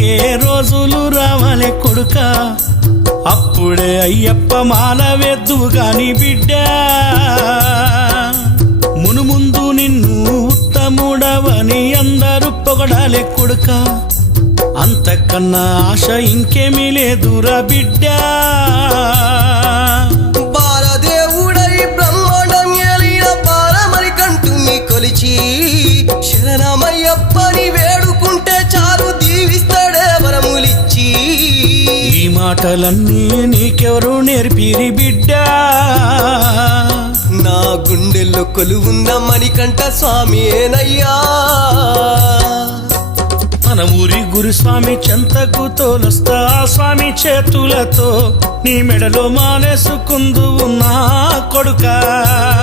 నీకే రోజులు రావాలే కొడుక, అప్పుడే అయ్యప్ప మాల వెద్దుగాని బిడ్డ, మునుముందు నిన్ను ఉత్తముడవని అందరూ పొగడాలే కొడుక, అంతకన్నా ఆశ ఇంకేమీ లేదురా బిడ్డ. బాలదేవుడై బ్రహ్మాండం ఏలిన బాలమని కంటుని కొలిచి శరణమయ్యప్పని వేడుకుంటే చాలు దీవిస్తాడే వరములిచ్చి. ఈ మాటలన్నీ నీకెవరు నేర్పిరి బిడ్డ? నా గుండెల్లో కొలువున్న మణికంఠ స్వామి ఏనయ్యా. మన ఊరి గురుస్వామి చెంతకు తోలొస్తా, స్వామి చేతులతో నీ మెడలో మాలేసుకుందు ఉన్నా కొడుకా.